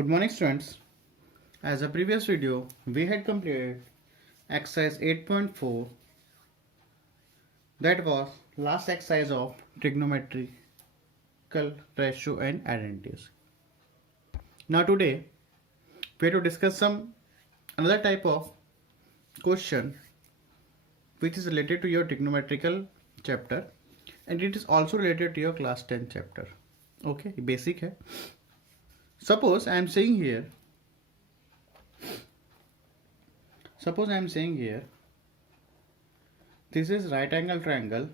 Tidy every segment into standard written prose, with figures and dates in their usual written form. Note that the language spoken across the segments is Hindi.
Good morning, students. As a previous video, we had completed exercise 8.4, that was last exercise of trigonometrical ratio and identities. Now today we have to discuss another type of question which is related to your trigonometrical chapter and it is also related to your class 10 chapter. Okay, basic है. Suppose I am saying here this is right angle triangle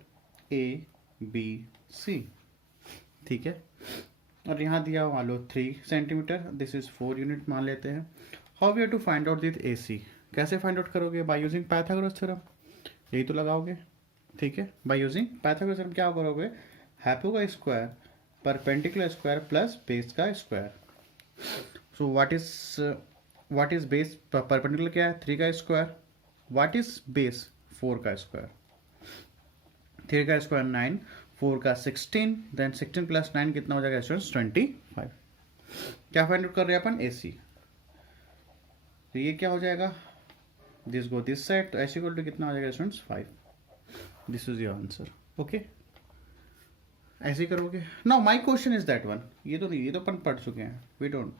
ABC. ठीक है, और यहाँ दिया मान लो 3 सेंटीमीटर, दिस इज 4 यूनिट मान लेते हैं. How we have to find out this AC? कैसे फाइंड आउट करोगे? By using Pythagoras theorem. यही तो लगाओगे. ठीक है, बाय यूजिंग पाइथागोरस थ्योरम क्या करोगे? हाइपो का square perpendicular square plus base का square. So what is base? Perpendicular क्या है? 3 का स्क्वायर. What is base? 4 का स्क्वायर. 3 का स्क्वायर 9, 4 का 16, देन 16 प्लस 9 कितना हो जाएगा स्टूडेंट्स? 25. क्या फाइंड आउट कर रहे हैं अपन? AC. तो ये क्या हो जाएगा? दिस गो दिस साइड, तो AC इक्वल टू कितना हो जाएगा students? 5. This is your answer. Okay, ऐसे करोगे. Now my question is that one. ये तो अपन पढ़ चुके हैं. We don't,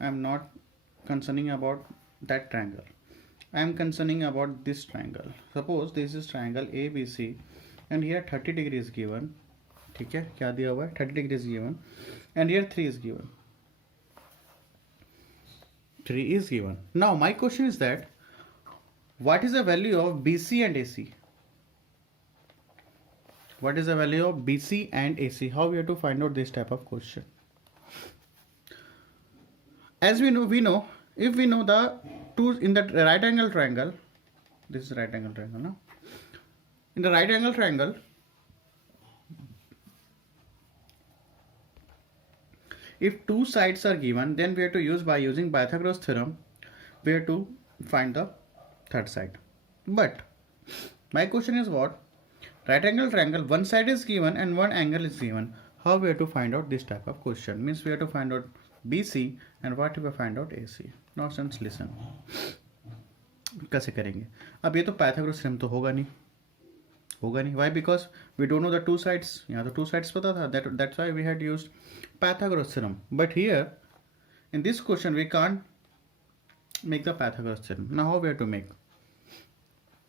I am not concerning about that triangle. I am concerning about this triangle. Suppose this is triangle ABC and here 30 degree is given. ठीक है, क्या दिया हुआ है? 30 degree is given and here 3 is given. 3 is given. Now my question is that what is the value of BC and AC? What is the value of BC and AC? How we have to find out this type of question? As we know, if we know the two in the right angle triangle, this is right angle triangle, no? In the right angle triangle, if two sides are given, then we have to use by using Pythagoras theorem, we have to find the third side. But my question is what? Right angle triangle, one side is given and one angle is given. How we have to find out this type of question? Means we have to find out BC and what we find out AC. Now students listen. कैसे करेंगे? अब ये तो पाइथागोरस थ्योरम तो होगा नहीं. Why? Because we don't know the two sides. यहाँ तो two sides पता था. That's why we had used Pythagoras theorem. But here in this question we can't make the Pythagoras theorem. Now how we have to make?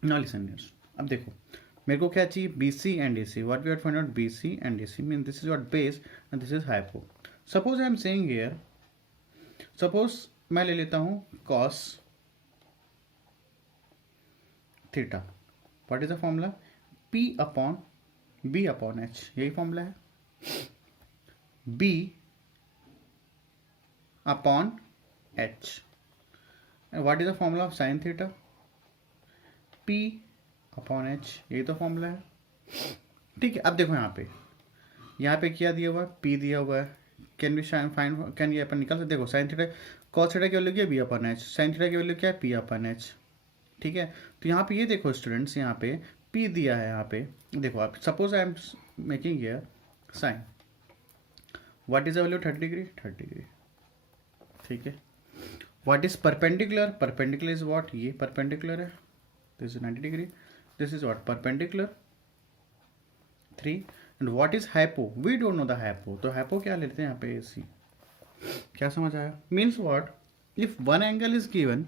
Now listen here. अब देखो मेरे को क्या चाहिए? BC and AC. What we have to find out? BC and AC means this is what base and this is hypo. Suppose I am saying here, suppose मैं ले लेता हूँ cos theta. What is the formula? P upon B upon H. यही फॉर्मूला है. B upon H. What is the formula of sine theta? P upon H. यही तो फॉर्मूला है. ठीक है, अब देखो यहाँ पे क्या दिया हुआ है? P दिया हुआ है. कैन ये अपन निकाल सकते? देखो साइन थीटा कॉस थीटा की वैल्यू क्या है? B अपन H. साइन थीटा की वैल्यू क्या है? P upon H. ठीक है, तो यहाँ पे ये देखो स्टूडेंट्स, यहाँ पे P दिया है. यहाँ पे देखो आप, suppose I am making here sine. What is the value? 30 degree. 30 degree. ठीक है. What is perpendicular? Perpendicular is what? ये परपेंडिकुलर है. This is 90 degree. This is what? Perpendicular 3. And what is hypo? We don't know the hypo. तो हाइपो क्या लेते हैं यहाँ पे? AC. क्या समझ आया? Means what? If one angle is given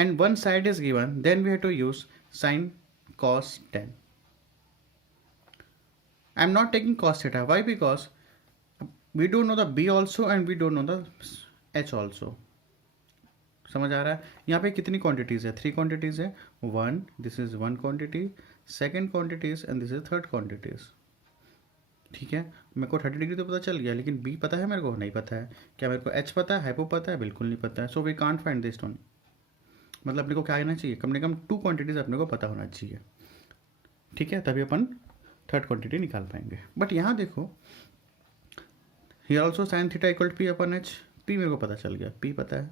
and one side is given, then we have to use sin cos 10. I am not taking cos theta. Why? Because we don't know the B also and we don't know the H also. समझ आ रहा है? यहाँ पे कितनी क्वांटिटीज है? 3 क्वांटिटीज है. 1, this is 1 quantity, second quantities and this is third quantities. ठीक है, मेरे को 30 डिग्री तो पता चल गया, लेकिन B पता है मेरे को? नहीं पता है. क्या मेरे को H पता है? हाइपो पता है? बिल्कुल नहीं पता है. So we can't find this one. मतलब अपने को क्या आना चाहिए? कम से कम 2 क्वांटिटीज अपने को पता होना चाहिए. ठीक है, तभी अपन थर्ड क्वांटिटी निकाल पाएंगे. बट यहाँ देखो, here also sine theta equal to P upon H. P मेरे को पता चल गया, P पता है.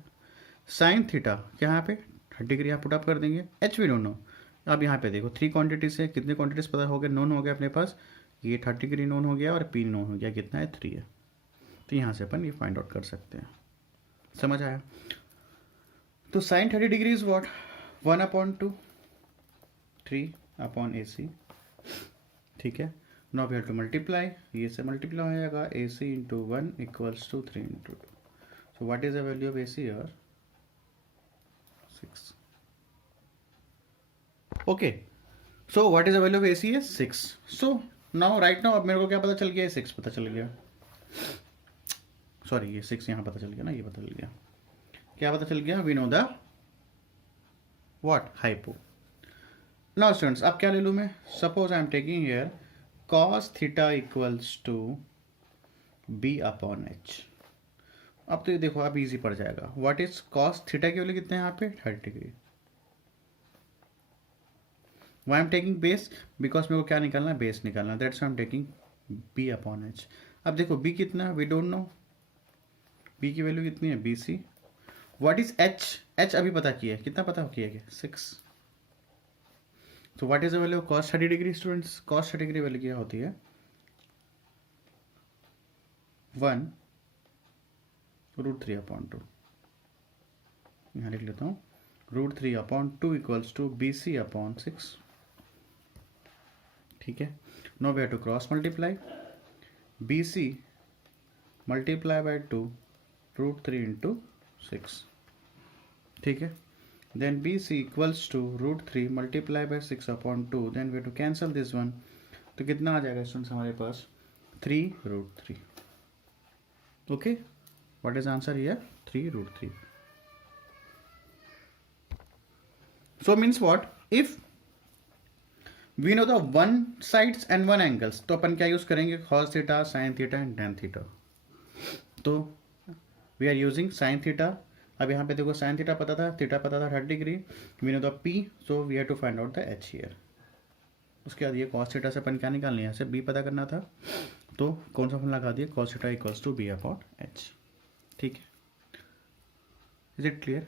साइन थीटा क्या यहाँ पे? 30 डिग्री यहाँ पुट अप कर देंगे. H भी डोंट नो. अब यहाँ पे देखो 3 क्वांटिटीज है. कितने क्वांटिटीज पता हो गए? नोन हो गया अपने पास. ये 30 डिग्री नोन हो गया और P नोन हो गया. कितना है? 3 है. तो यहाँ से अपन ये फाइंड आउट कर सकते हैं. समझ आया? तो sine 30 degree is what 1/2 3 upon A C, ठीक है। Now we have to multiply, ये से मल्टीप्लाई हो जाएगा A C into 1 equals to 3 into 2। So what is the value of A C here? 6। Okay, so what is the value of A C है 6। सो नाउ राइट नाउ अब मेरे को क्या पता चल गया? 6 पता चल गया, सॉरी ये 6 यहाँ पता चल गया ना, ये पता चल गया। क्या पता चल गया? We know the what? Hypo. Now students अब क्या ले लूँ मैं? Suppose I am taking here cos theta equals to B upon H. अब तो ये देखो अब इजी पड़ जाएगा। व्हाट इज cos थीटा की वैल्यू कितने हैं यहाँ पे? 30 degree. Why am taking base? Because मेरे को क्या निकालना है? बेस निकालना है। That's I am taking B upon H. अब देखो बी कितना है? We don't know. बी की वैल्यू कितनी है? B C. What is H? H अभी पता किया है, कितना पता किया है? 6। तो what is the value of cos 30 degree students? cos 30 degree value क्या होती है? 1√3/2। यहाँ लिख लेता हूँ √3/2 equals to B C upon 6, ठीक है। No we have to cross multiply, B C multiply by 2 √3 into 6, ठीक है। Then BC equals to √3 multiply by 6/2. Then we have to cancel this one. तो कितना आ जाएगा स्टूडेंट्स हमारे पास? 3√3। Okay, what is answer here? 3√3। So means what? If we know the one sides and one angles, तो अपन क्या यूज करेंगे? cos theta, sin theta and tan theta. तो we are using sin theta. अब यहाँ पे देखो साइन थीटा पता था, थीटा पता था 30 degree, we know the P, so we have to find out the H here. उसके बाद ये cos थीटा से अपन क्या निकालना है? यहाँ से बी पता करना था, तो कौन सा फॉर्मूला लगा दिया? cos theta equals to B upon H, ठीक है। Is it clear?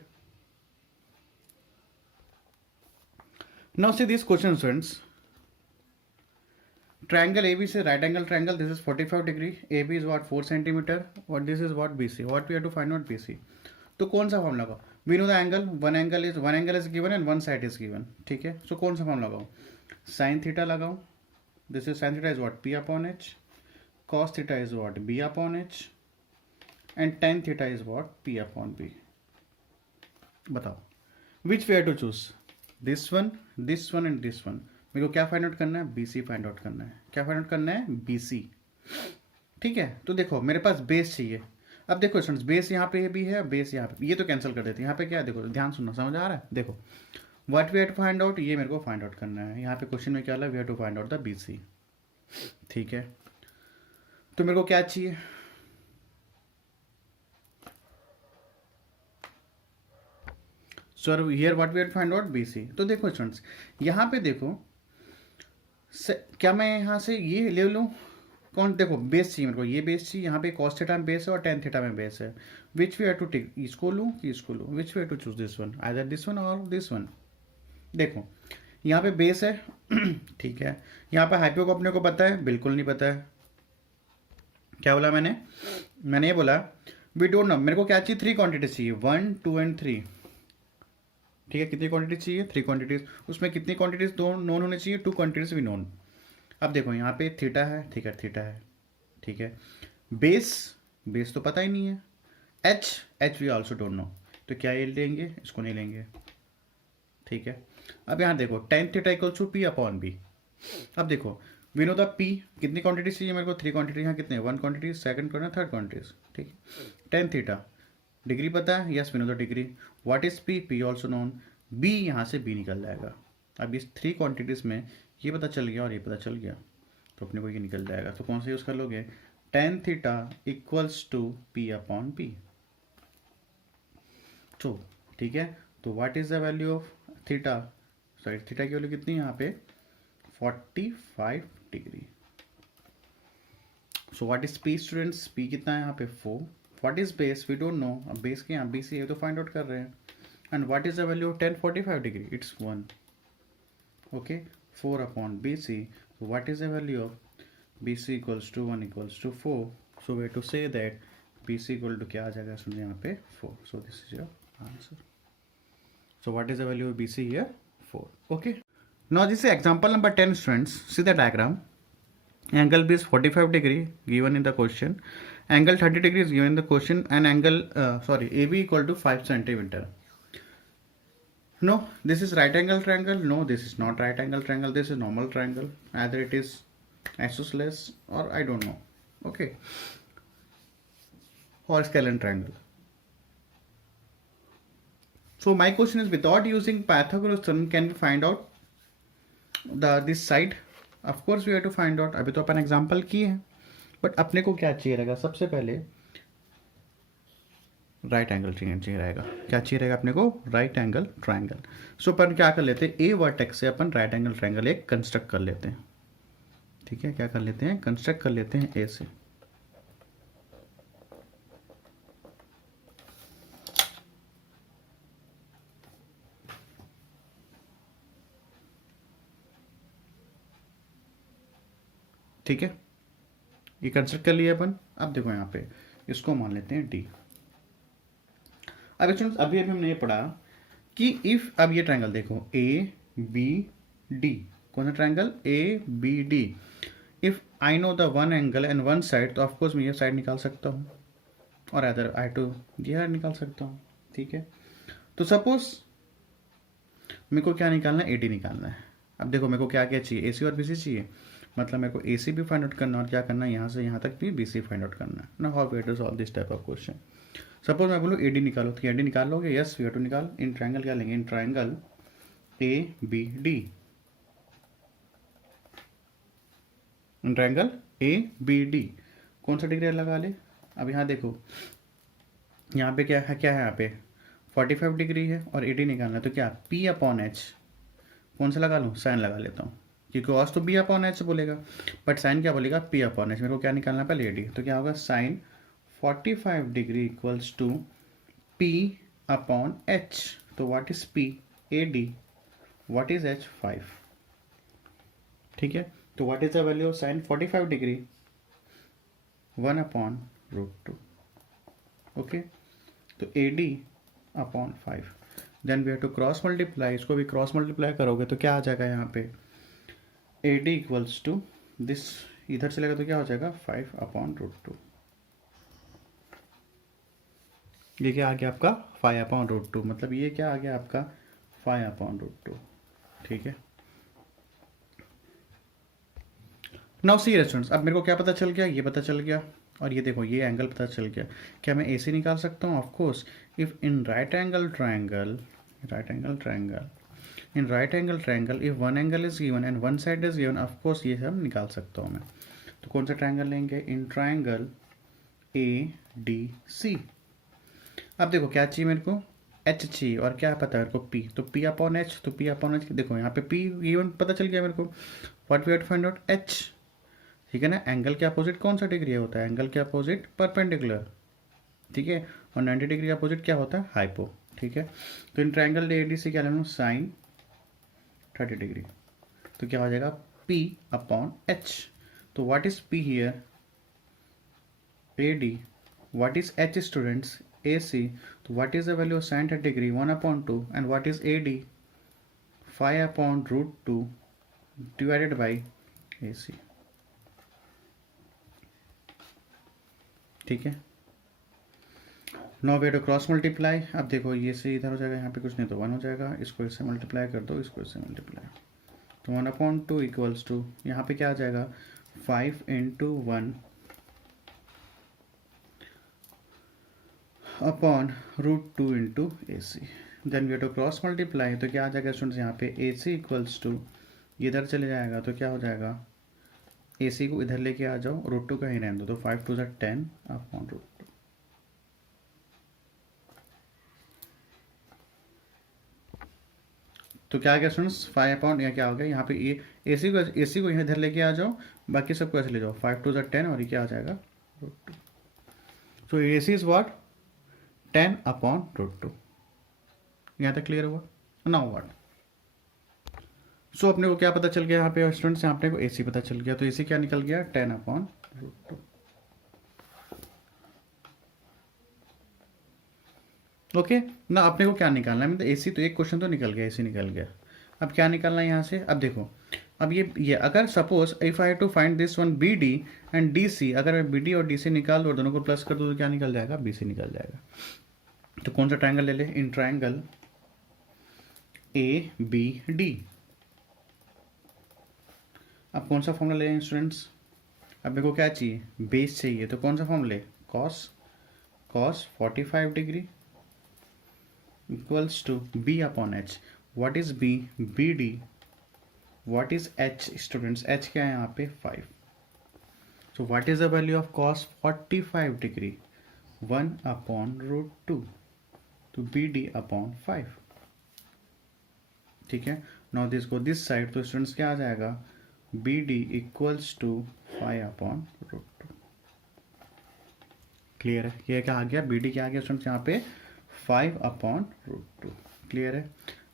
Now see this question students, triangle A B से right angle triangle, this is 45 degree, A B is what 4 centimeter, और this is what B C. What we have to find out? B C. तो कौन सा फॉर्म लगाओ? We know the angle, one angle is given and one side is given, ठीक है। सो कौन सा फॉर्म लगाओ? साइन थीटा लगाओ, this is sine theta is what? P upon H, cos theta is what? B upon H, and tan theta is what? P upon B. बताओ which way to choose? This one and this one. मेरे को क्या फाइंड आउट करना है? बी सी फाइंड आउट करना है। क्या फाइंड आउट करना है? बी सी, ठीक है। तो देखो मेरे पास बेस चाहिए। अब देखो स्टूडेंट्स, बेस यहाँ पे भी है, बेस यहाँ पे, ये तो कैंसिल कर देते हैं। यहाँ पे क्या है? देखो ध्यान सुनना, समझ आ रहा है? देखो what we have to find out, ये मेरे को फाइंड आउट करना है। यहाँ पे क्वेश्चन में क्या है? We have to find out the B C, ठीक है। तो मेरे को क्या चाहिए? Sir here what we have to find out? B C. तो देखो स्टूडेंट्स यहाँ पे देखो क्या मैं यहाँ से ये ले लूँ? कौन? देखो बेस चाहिए मेरे को, ये बेस चाहिए। यहाँ पे cos थीटा में बेस है और tan थीटा में बेस है। Which we have to take? इसको लूँ कि इसको लूँ? Which we have to choose? This one, either this one और दिस वन। देखो यहाँ पे बेस है ठीक है। यहाँ पे हाइपो को अपने को पता है? बिल्कुल नहीं पता है। क्या बोला मैंने ये बोला वी डोंट नो। मेरे को क्या चाहिए? 3 क्वांटिटीज चाहिए, 1 2 एंड 3, ठीक है। कितनी क्वांटिटीज चाहिए? 3 क्वांटिटीज। उसमें कितनी क्वांटिटीज नोन होने चाहिए? 2 क्वांटिटीज भी नोन। अब देखो यहाँ पे थीटा है, ठीक है, थीटा है, ठीक है। बेस तो पता ही नहीं है। H we also don't know, तो क्या ये लेंगे? इसको नहीं लेंगे, ठीक है। अब यहाँ देखो tan theta equals to P upon B. अब देखो वी नो द पी, कितनी क्वांटिटीज चाहिए मेरे को? 3 क्वांटिटी। यहाँ कितने? 1 quantity, second quantity, third quantities, ठीक है। tan थीटा डिग्री पता है? Yes we know the degree. What is P? P also known. B यहाँ से बी निकल जाएगा। अब इस 3 क्वांटिटीज में ये पता चल गया और ये पता चल गया, तो अपने को ये निकल जाएगा। तो कौन सा यूज कर लोगे? tan theta equals to P upon P. तो ठीक है, तो what is the value of theta? Sorry theta की वैल्यू कितनी है यहाँ पे? 45 degree. So what is P students? P कितना है यहाँ पे? 4। What is base? We don't know. अब बेस के यहाँ बी सी है तो फाइंड आउट कर रहे हैं। And what is the value of tan 45 degree? It's 1, okay. 4 upon B C. So what is the value of BC equals to 1 equals to 4? So we have to say that B C equal to क्या आ जाएगा सुनिए यहाँ पे 4. So this is your answer. So what is the value of B C here 4. Okay. Now this is example number 10 students. See the diagram. Angle B is 45 degree given in the question. Angle 30 degree is given in the question and angle AB equal to 5 centimeter. No, this is right angle triangle. No, this is not right angle triangle. This is normal triangle. Either it is isosceles or I don't know. Okay. Or scalene triangle. So my question is, without using Pythagoras theorem, can we find out this side? Of course we have to find out. अभी तो अपन एग्जाम्पल किए हैं, बट अपने को क्या चाहिए रहेगा? सबसे पहले राइट एंगल चाहिए रहेगा. क्या चाहिए रहेगा अपने को? Right angle triangle. सो अपन क्या कर लेते हैं, ए वर्टेक्स से अपन राइट एंगल ट्राइंगल एक कंस्ट्रक्ट कर लेते हैं. ठीक है, क्या कर लेते हैं? कंस्ट्रक्ट कर लेते हैं ए से. ठीक है, ये कंस्ट्रक्ट कर लिया अपन. अब देखो यहाँ पे इसको मान लेते हैं डी. अब अभी हमने ये पढ़ा कि इफ, अब ये ट्रायंगल देखो ए बी डी. कौन सा triangle? A B D. If I know the one angle and one side, तो ऑफकोर्स मैं ये साइड निकाल सकता हूँ और अदर आई टू ये साइड निकाल सकता हूँ. ठीक है, तो सपोज मेरे को क्या निकालना है? ए डी निकालना है. अब देखो मेरे को क्या क्या चाहिए? ए सी और बी सी चाहिए. मतलब मेरे को ए सी भी फाइंड आउट करना और क्या करना है, यहाँ से यहाँ तक भी बी सी फाइंड आउट करना है ना. How we to solve this type of question? Suppose मैं बोलूँ ए डी निकालो, तो ए डी निकाल लोगे? यस, वी हैव टू निकाल. इन ट्रायंगल क्या लेंगे? In triangle A B D. In triangle A B D कौन सा डिग्री लगा ले? अब यहाँ देखो, यहाँ पे क्या है? यहाँ पे 45 डिग्री है और ए डी निकालना है, तो क्या पी अपॉन एच कौन सा लगा लूँ? साइन लगा लेता हूँ, क्योंकि कॉस तो बी अपॉन एच बोलेगा, बट साइन क्या बोलेगा? P upon H. मेरे को क्या निकालना पहले? A D. तो क्या होगा? Sine 45 degree equals to P upon H. तो what is P? A D. What is H? 5. ठीक है, तो what is the value of sine 45 degree? 1 upon √2. Okay, तो A D upon 5. Then we have to cross multiply. इसको भी क्रॉस मल्टीप्लाई करोगे तो क्या आ जाएगा यहाँ पे? A D equals to this, इधर चलेगा तो क्या हो जाएगा? 5 अपॉन √2. ये क्या आ गया आपका? 5 अपॉन √2. मतलब ये क्या आ गया आपका? 5 अपॉन √2. ठीक है, नाउ सी स्टूडेंट्स. अब मेरे को क्या पता चल गया? ये पता चल गया, और ये देखो ये एंगल पता चल गया. क्या मैं ए सी निकाल सकता हूँ? Of course. If in right angle triangle, in right angle triangle if one angle is given and one side is given, of course ये सब निकाल सकता हूँ मैं. तो कौन सा ट्रायंगल लेंगे? In triangle A D C. अब देखो क्या चाहिए मेरे को? एच चाहिए, और क्या पता है मेरे को? पी. तो पी अपॉन एच. तो पी अपॉन एच देखो यहाँ पे पी गिवन पता चल गया मेरे को. What we have to find out? H. ठीक है ना, एंगल के अपोजिट कौन सा डिग्री होता है? एंगल के अपोजिट परपेंडिकुलर. ठीक है, और 90 डिग्री का अपोजिट क्या होता है? हाइपो. ठीक है, तो इन ट्रायंगल ए डी सी क्या लेना? Sine 30 degree. तो क्या हो जाएगा? P upon H. तो what is P here? A D. What is H students? A C. तो what is the value of sine 30 degree? 1 upon 2. And what is A D? 5 upon √2 divided by A C. ठीक है, now we have to cross multiply. अब देखो ये से इधर हो जाएगा, यहाँ पे कुछ नहीं तो 1 हो जाएगा. इसको इससे मल्टीप्लाई कर दो, इसको इससे मल्टीप्लाई. तो 1 अपॉन 2 इक्वल्स टू, यहाँ पे क्या आ जाएगा? 5 into 1 upon √2 into A C. Then we have to cross multiply. तो क्या आ जाएगा स्टूडेंट्स? यहाँ पे ए सी इक्वल्स टू, इधर चले जाएगा तो क्या हो जाएगा? ए सी को इधर लेके आ जाओ, √2 का ही रहने दो. तो 5 2 10 अपॉन √2. तो क्या आ गया स्टूडेंट्स? 5 अपॉन, यहाँ क्या हो गया? यहाँ पे ये ए सी को यहाँ इधर लेके आ जाओ, बाकी सबको ऐसे ले जाओ. 5 2 10 और ये क्या आ जाएगा? √2. सो ए सी इज व्हाट? 10 अपॉन √2. यहाँ तक क्लियर हुआ? Now what? सो अपने को क्या पता चल गया यहाँ पे स्टूडेंट्स? यहाँ अपने को ए सी पता चल गया. तो ए सी क्या निकल गया? 10 अपॉन √2. ओके ना, अपने को क्या निकालना है, मतलब एसी तो एक क्वेश्चन तो निकल गया, एसी निकल गया। अब क्या निकालना है यहाँ से, अब देखो, अब ये अगर suppose if I to find this one B D and D C, अगर मैं बी डी और डी सी निकाल दूँ, दोनों को प्लस कर दूँ तो क्या निकल जाएगा, बी सी निकल जाएगा। तो कौन सा ट्रायंगल ले ले, in triangle A B D. अब कौन सा फॉर्मूला ले स्टूडेंट्स, अब मेरे को क्या चाहिए, बेस चाहिए, तो कौन सा formula, cos cos 45 degree equals to B upon H. What is B, B D, what is H students, H क्या है यहाँ पे 5। So what is the value of cos 45 degree, 1 upon root 2, तो बी डी अपॉन 5। ठीक है, now this go this side, तो स्टूडेंट्स क्या आ जाएगा, B D equals to 5 upon root 2। Clear है, ये क्या आ गया, बी डी क्या आ गया स्टूडेंट्स यहाँ पे 5 अपॉन रूट 2। क्लियर है।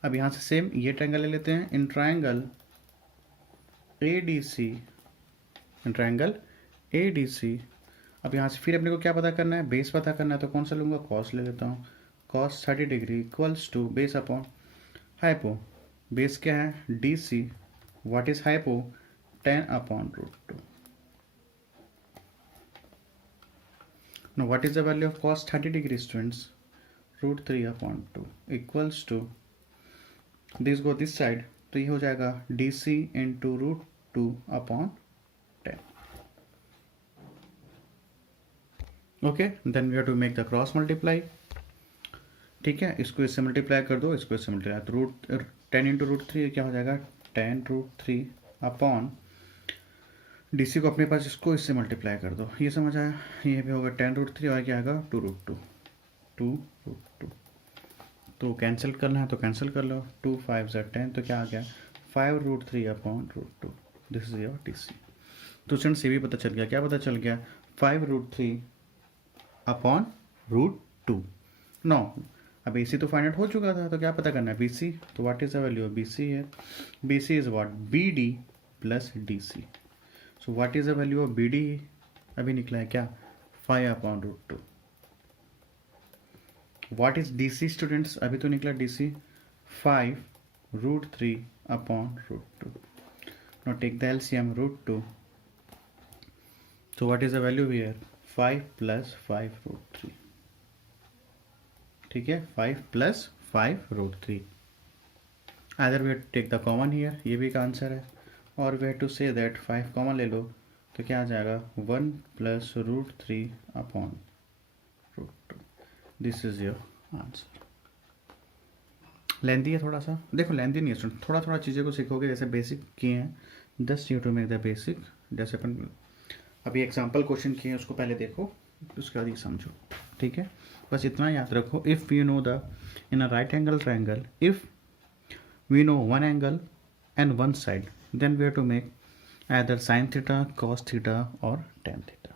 अब यहाँ से सेम ये ट्रायंगल ले लेते हैं, in triangle A D C, in triangle A D C. अब यहाँ से फिर अपने को क्या पता करना है, बेस पता करना है, तो कौन सा लूँगा, कॉस ले लेता हूँ। Cos 30 degree equals to base upon hypo, base क्या है D C, what is hypo 10 upon root 2। Now what is the value of cos 30 degree students, root 3 upon 2 equals to, this go this side, तो ये हो जाएगा D C into root 2 upon 10। Okay, then we have to make the cross multiply. ठीक है, इसको इससे मल्टीप्लाई कर दो, इसको इससे मल्टीप्लाई, तो रूट 10 इंटू रूट 3 क्या हो जाएगा 10 रूट 3 अपॉन डीसी को अपने पास, इसको इससे मल्टीप्लाई कर दो, ये समझ आया। ये भी होगा 10 रूट 3 और क्या आएगा 2 रूट 2, 2 रूट 2। तो कैंसिल करना है तो कैंसिल कर लो, 2 5 ज़ा 10, तो क्या आ गया 5 root 3 upon root 2। This is your D C. तो स्टूडेंट से भी पता चल गया, क्या पता चल गया 5 रूट 3 अपॉन रूट 2। नो, अब AC तो फाइंड आउट हो चुका था, तो क्या पता करना है BC, तो what is the value of BC है, BC is what BD plus DC। So what is the value of BD, अभी निकला है क्या 5 upon root 2। What is DC students, अभी तो निकला DC 5 root 3 upon root 2। Now take the LCM root 2, so what is the value here 5 plus 5 root 3। ठीक है, 5 plus 5 root 3। Either we take the common here, ये भी एक आंसर है, और we have to say that 5 common ले लो, तो क्या आ जाएगा 1 plus root 3 upon root 2। This is your answer. Lengthy है थोड़ा सा, देखो लेंथी नहीं है स्टूडेंट, थोड़ा थोड़ा चीज़ें को सीखोगे, जैसे बेसिक किए हैं, just you to make the basic. जैसे अपन अभी एग्जाम्पल क्वेश्चन किए हैं, उसको पहले देखो, उसके बाद ये समझो। ठीक है, बस इतना याद रखो, if you know the in a right angle triangle, if we know one angle and one side, then we have to make either sin theta, cos theta or tan theta.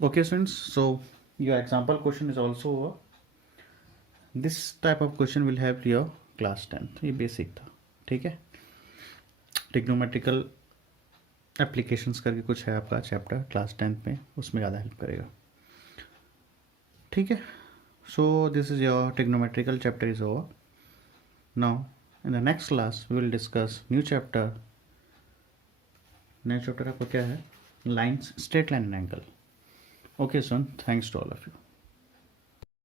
Okay students, so your example question is also over. This type of question will help your class 10th, ये basic था। ठीक है, trigonometrical applications करके कुछ है आपका चैप्टर क्लास 10th में, उसमें ज़्यादा हेल्प करेगा। ठीक है, so this is your trigonometrical chapter is over. Now in the next class we will discuss new chapter. Next chapter आपका क्या है, lines, straight line and angle. Okay son, thanks to all of you.